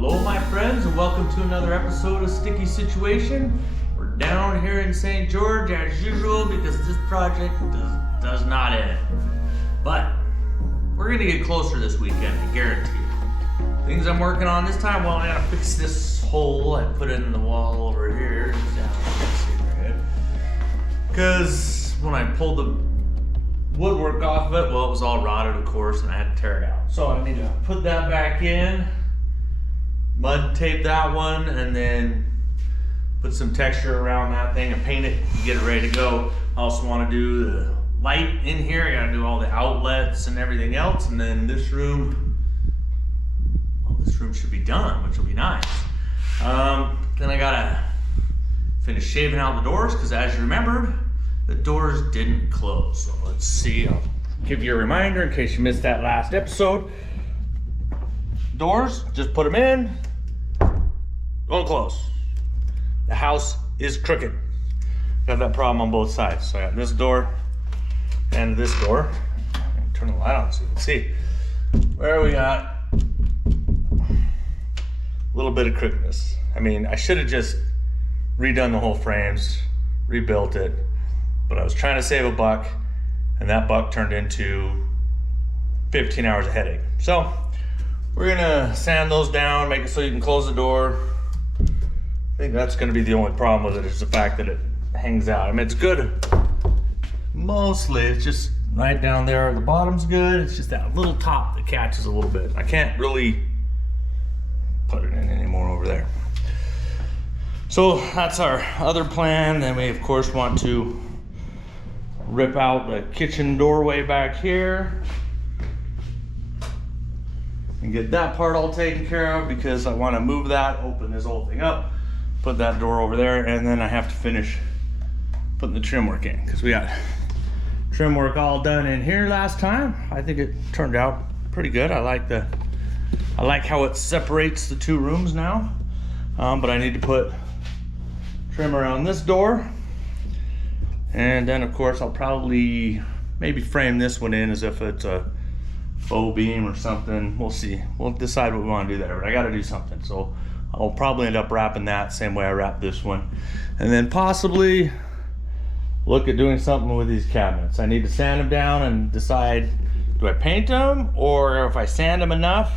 Hello my friends, and welcome to another episode of Sticky Situation. We're down here in St. George as usual because this project does not end. But we're gonna get closer this weekend, I guarantee you. Things I'm working on this time, well, I gotta fix this hole I put in the wall over here. Because when I pulled the woodwork off of it, well, it was all rotted, of course, and I had to tear it out. So I need to put that back in, mud tape that one, and then put some texture around that thing and paint it and get it ready to go. I also want to do the light in here. I gotta do all the outlets and everything else, and then this room, well, this room should be done, which will be nice. Then I gotta finish shaving out the doors, because as you remembered, the doors didn't close. So let's see, I'll give you a reminder in case you missed that last episode. Doors, just put them in, don't close. The house is crooked. Got that problem on both sides. So I got this door and this door. Turn the light on so you can see. Where we got a little bit of crookedness. I mean, I should have just redone the whole frames, rebuilt it, but I was trying to save a buck, and that buck turned into 15 hours of headache. So we're gonna sand those down, make it so you can close the door. I think that's gonna be the only problem with it, is the fact that it hangs out. I mean, it's good mostly, it's just right down there. The bottom's good, it's just that little top that catches a little bit. I can't really put it in anymore over there. So that's our other plan. Then we of course want to rip out the kitchen doorway back here and get that part all taken care of, because I want to move that, open this whole thing up, put that door over there, and then I have to finish putting the trim work in, because we got trim work all done in here last time. I think it turned out pretty good. I like how it separates the two rooms now, but I need to put trim around this door. And then of course I'll probably maybe frame this one in as if it's a faux beam or something. We'll see. We'll decide what we want to do there, but I got to do something. So I'll probably end up wrapping that same way I wrapped this one. And then possibly look at doing something with these cabinets. I need to sand them down and decide, do I paint them, or if I sand them enough,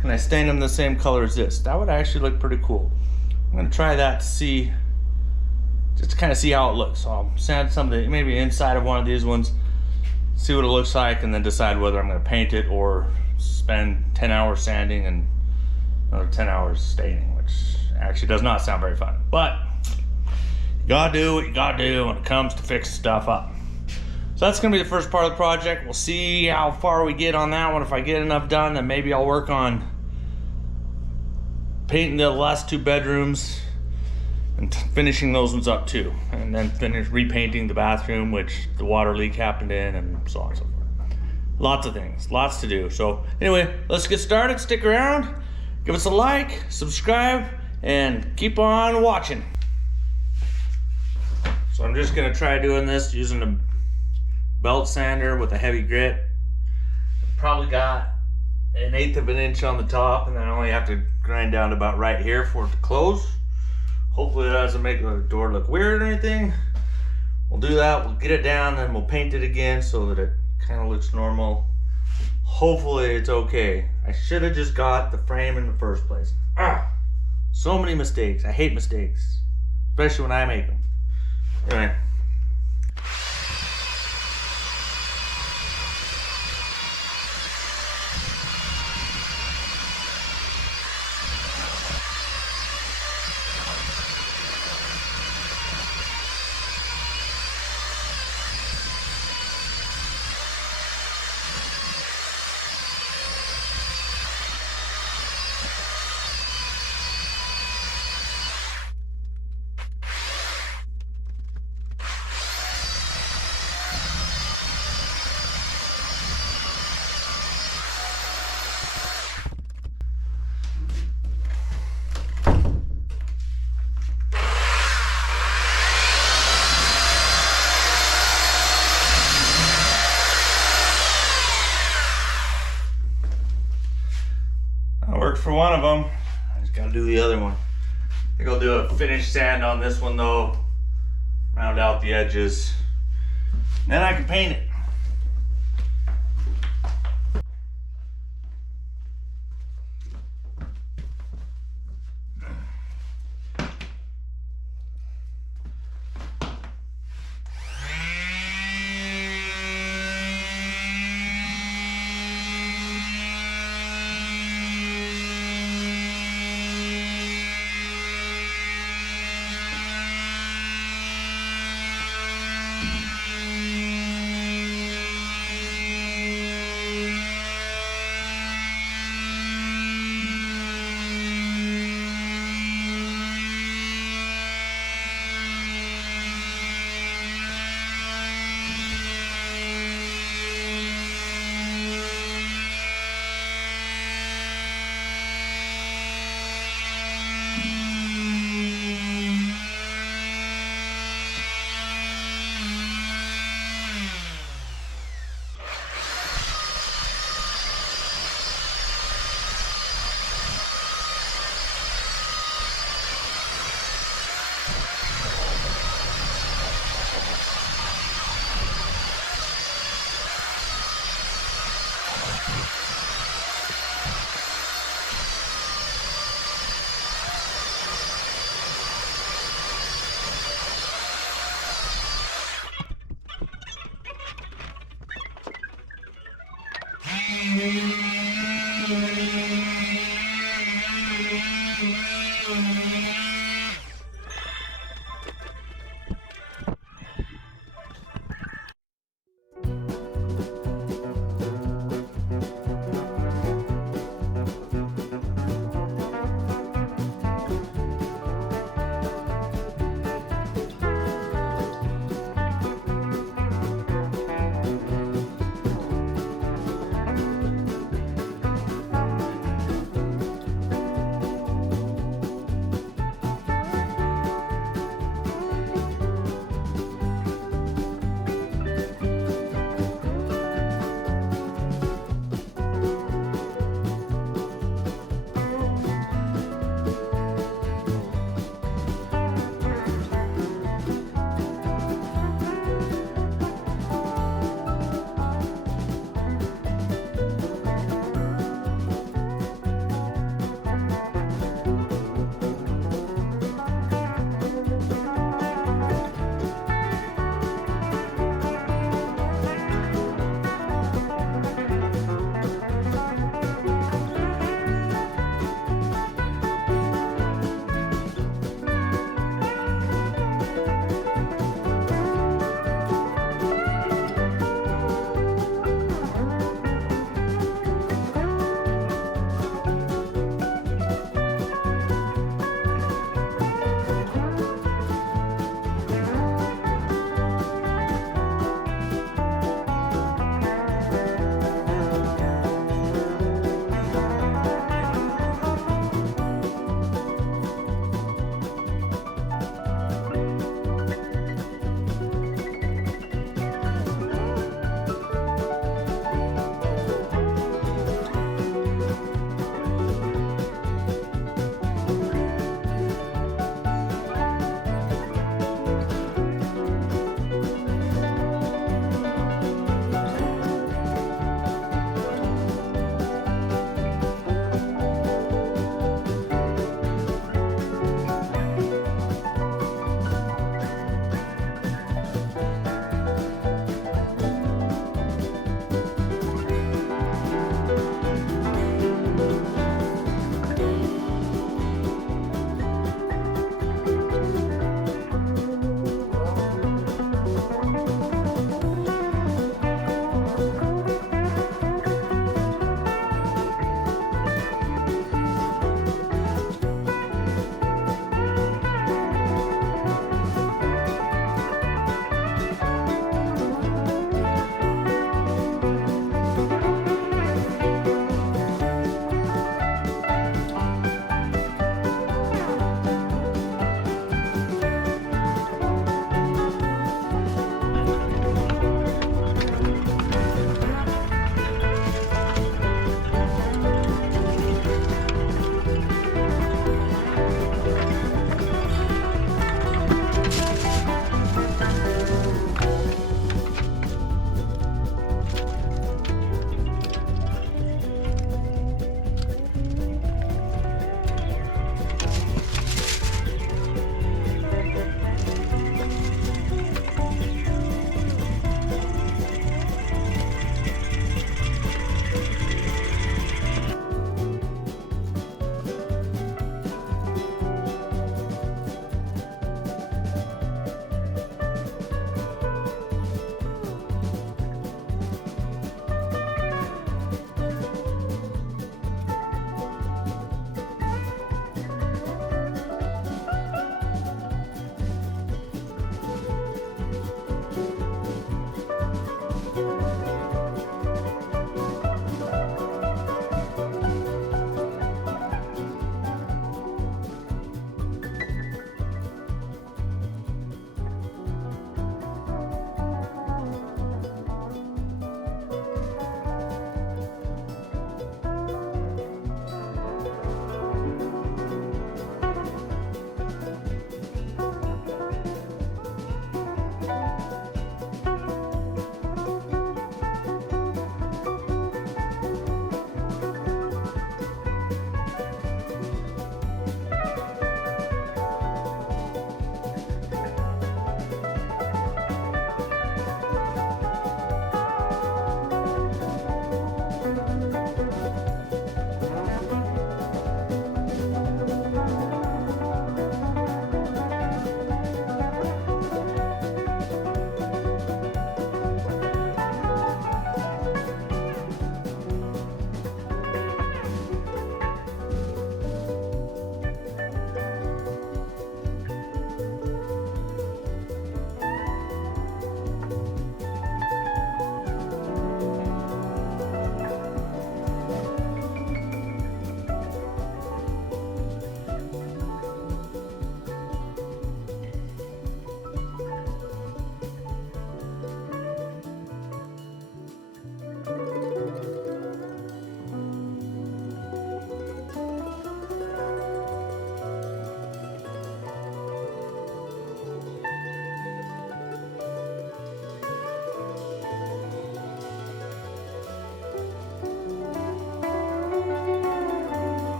can I stain them the same color as this? That would actually look pretty cool. I'm going to try that to see, just to kind of see how it looks. So I'll sand something maybe inside of one of these ones, see what it looks like, and then decide whether I'm going to paint it or spend 10 hours sanding and another 10 hours staining, which actually does not sound very fun. But you gotta do what you gotta do when it comes to fix stuff up. So that's gonna be the first part of the project. We'll see how far we get on that one. If I get enough done, then maybe I'll work on painting the last two bedrooms and finishing those ones up too, and then finish repainting the bathroom, which the water leak happened in, and so on and so forth. Lots of things, lots to do. So anyway, let's get started. Stick around, give us a like, subscribe, and keep on watching. So I'm just gonna try doing this using a belt sander with a heavy grit. Probably got 1/8 of an inch on the top, and then I only have to grind down to about right here for it to close. Hopefully that doesn't make the door look weird or anything. We'll do that, we'll get it down, then we'll paint it again so that it kind of looks normal. Hopefully it's okay. I should have just got the frame in the first place. So many mistakes. I hate mistakes, especially when I make them. Anyway. for one of them. do the other one. I think I'll do a finish sand on this one though. Round out the edges. Then I can paint it.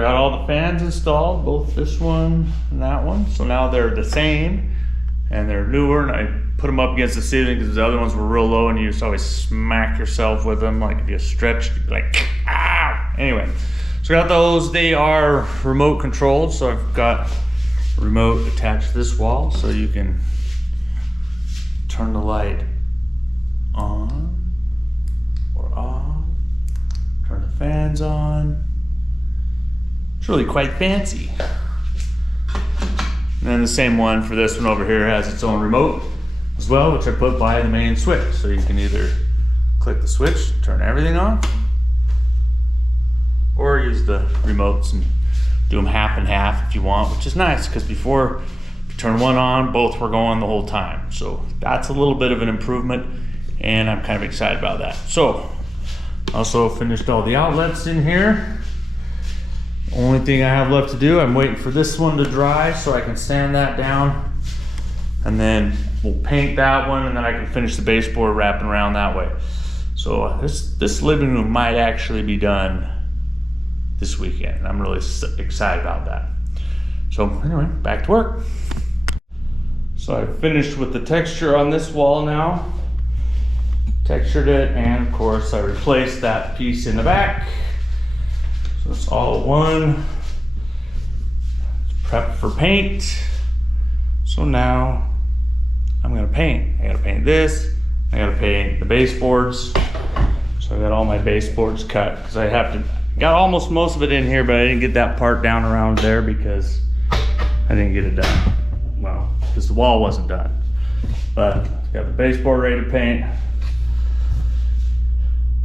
I got all the fans installed, both this one and that one. So now they're the same and they're newer, and I put them up against the ceiling because the other ones were real low and you just always smack yourself with them. Like if you stretch, you'd be like, ah! Anyway, so I got those. They are remote controlled. So I've got a remote attached to this wall so you can turn the light on or off, turn the fans on. It's really quite fancy. And then the same one for this one over here has its own remote as well, which I put by the main switch. So you can either click the switch, turn everything on, or use the remotes and do them half and half if you want, which is nice because before you turn one on, both were going the whole time. So that's a little bit of an improvement and I'm kind of excited about that. So also finished all the outlets in here. Only thing I have left to do, I'm waiting for this one to dry so I can sand that down, and then we'll paint that one, and then I can finish the baseboard wrapping around that way. So this living room might actually be done this weekend. I'm really excited about that. So anyway, back to work. So I finished with the texture on this wall now. Textured it, and of course I replaced that piece in the back. So it's all one. It's prepped for paint. So now I'm gonna paint. I gotta paint this. I gotta paint the baseboards. So I got all my baseboards cut because I have to. Got almost most of it in here, but I didn't get that part down around there because I didn't get it done. Well, because the wall wasn't done. But got the baseboard ready to paint.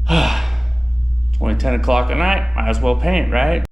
It's only 10 o'clock at night, might as well paint, right?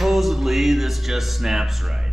supposedly this just snaps right.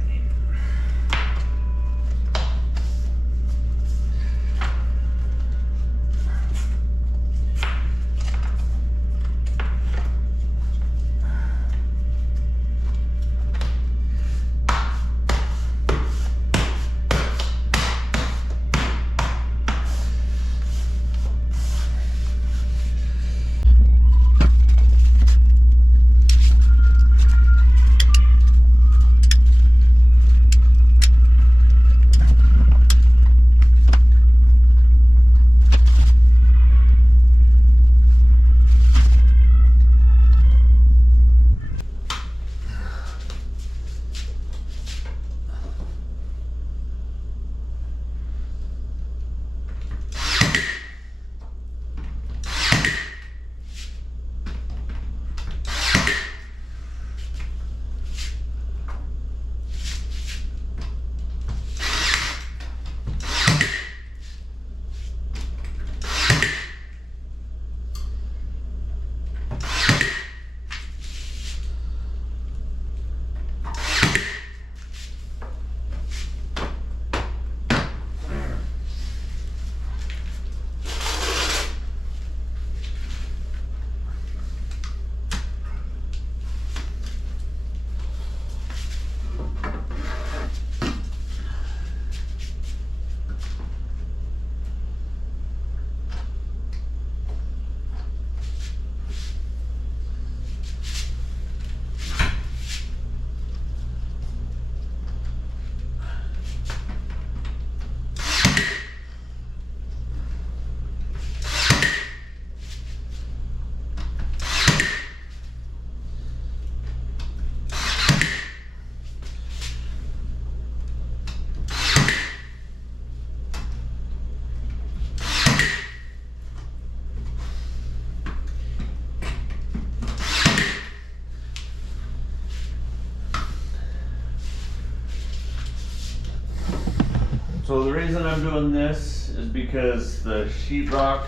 So the reason I'm doing this is because the sheetrock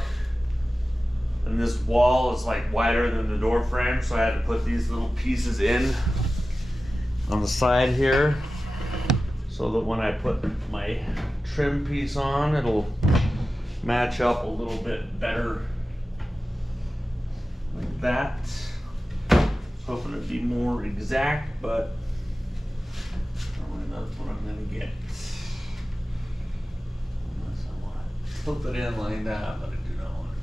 and this wall is like wider than the door frame, so I had to put these little pieces in on the side here so that when I put my trim piece on, it'll match up a little bit better like that. Hoping it'd be more exact, but that's what I'm gonna get. Unless I want to flip it in like that, but I do not want to.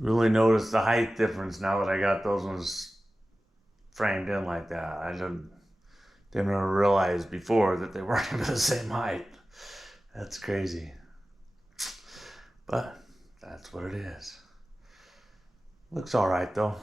Really noticed the height difference now that I got those ones framed in like that. I didn't realize before that they weren't even the same height. That's crazy. But that's what it is. Looks all right though.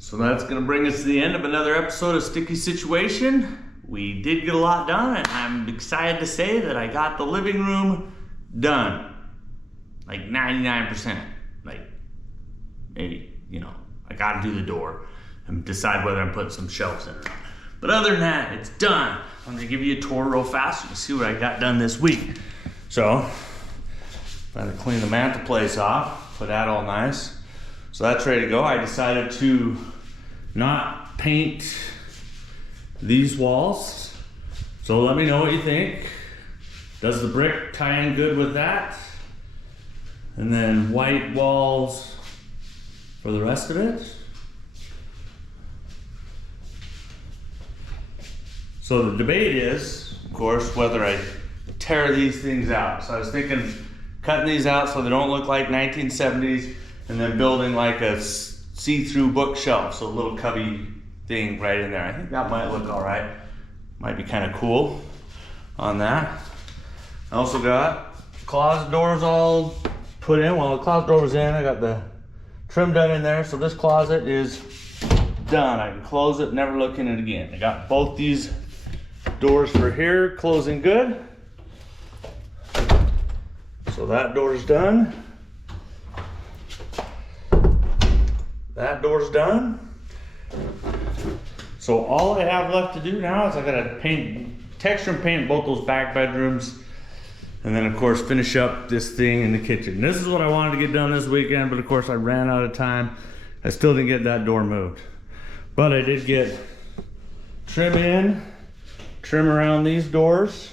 So that's going to bring us to the end of another episode of Sticky Situation. We did get a lot done, and I'm excited to say that I got the living room done. Like 99%. Like, maybe, I got to do the door and decide whether I'm putting some shelves in or not. But other than that, it's done. I'm going to give you a tour real fast so you can see what I got done this week. So, I'm going to clean the mantle place off, put that all nice. So that's ready to go. I decided to not paint these walls. So let me know what you think. Does the brick tie in good with that? And then white walls for the rest of it. So the debate is, of course, whether I tear these things out. So I was thinking cutting these out so they don't look like 1970s, and then building like a see-through bookshelf, so a little cubby thing right in there. I think that might look all right. Might be kind of cool on that. I also got closet doors all put in. Well, the closet door was in. I got the trim done in there, so this closet is done. I can close it, never look in it again. I got both these doors for here closing good. So that door's done. That door's done. So all I have left to do now is I gotta paint, texture and paint both those back bedrooms. And then of course finish up this thing in the kitchen. This is what I wanted to get done this weekend, but of course I ran out of time. I still didn't get that door moved. But I did get trim in, trim around these doors,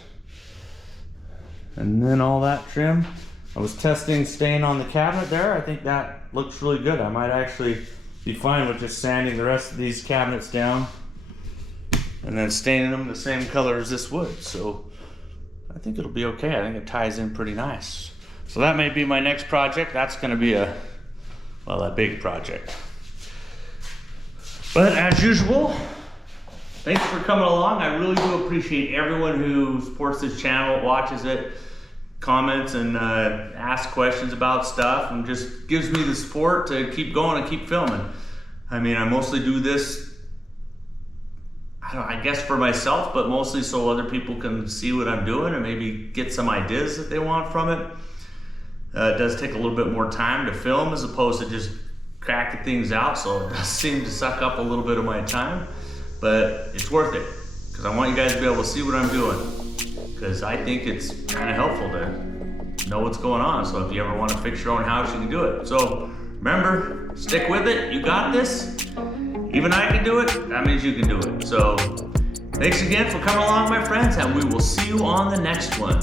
and then all that trim. I was testing stain on the cabinet there. I think that looks really good. I might actually be fine with just sanding the rest of these cabinets down and then staining them the same color as this wood. So I think it'll be okay. I think it ties in pretty nice. So that may be my next project. That's gonna be a big project. But as usual, thanks for coming along. I really do appreciate everyone who supports this channel, watches it, comments, and asks questions about stuff, and just gives me the support to keep going and keep filming. I mean, I mostly do this, I guess for myself, but mostly so other people can see what I'm doing and maybe get some ideas that they want from it. It does take a little bit more time to film as opposed to just cracking things out, so it does seem to suck up a little bit of my time, but it's worth it because I want you guys to be able to see what I'm doing, because I think it's kind of helpful to know what's going on. So if you ever want to fix your own house, you can do it. So remember, stick with it. You got this. Even I can do it. That means you can do it. So thanks again for coming along, my friends, and we will see you on the next one.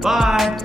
Bye.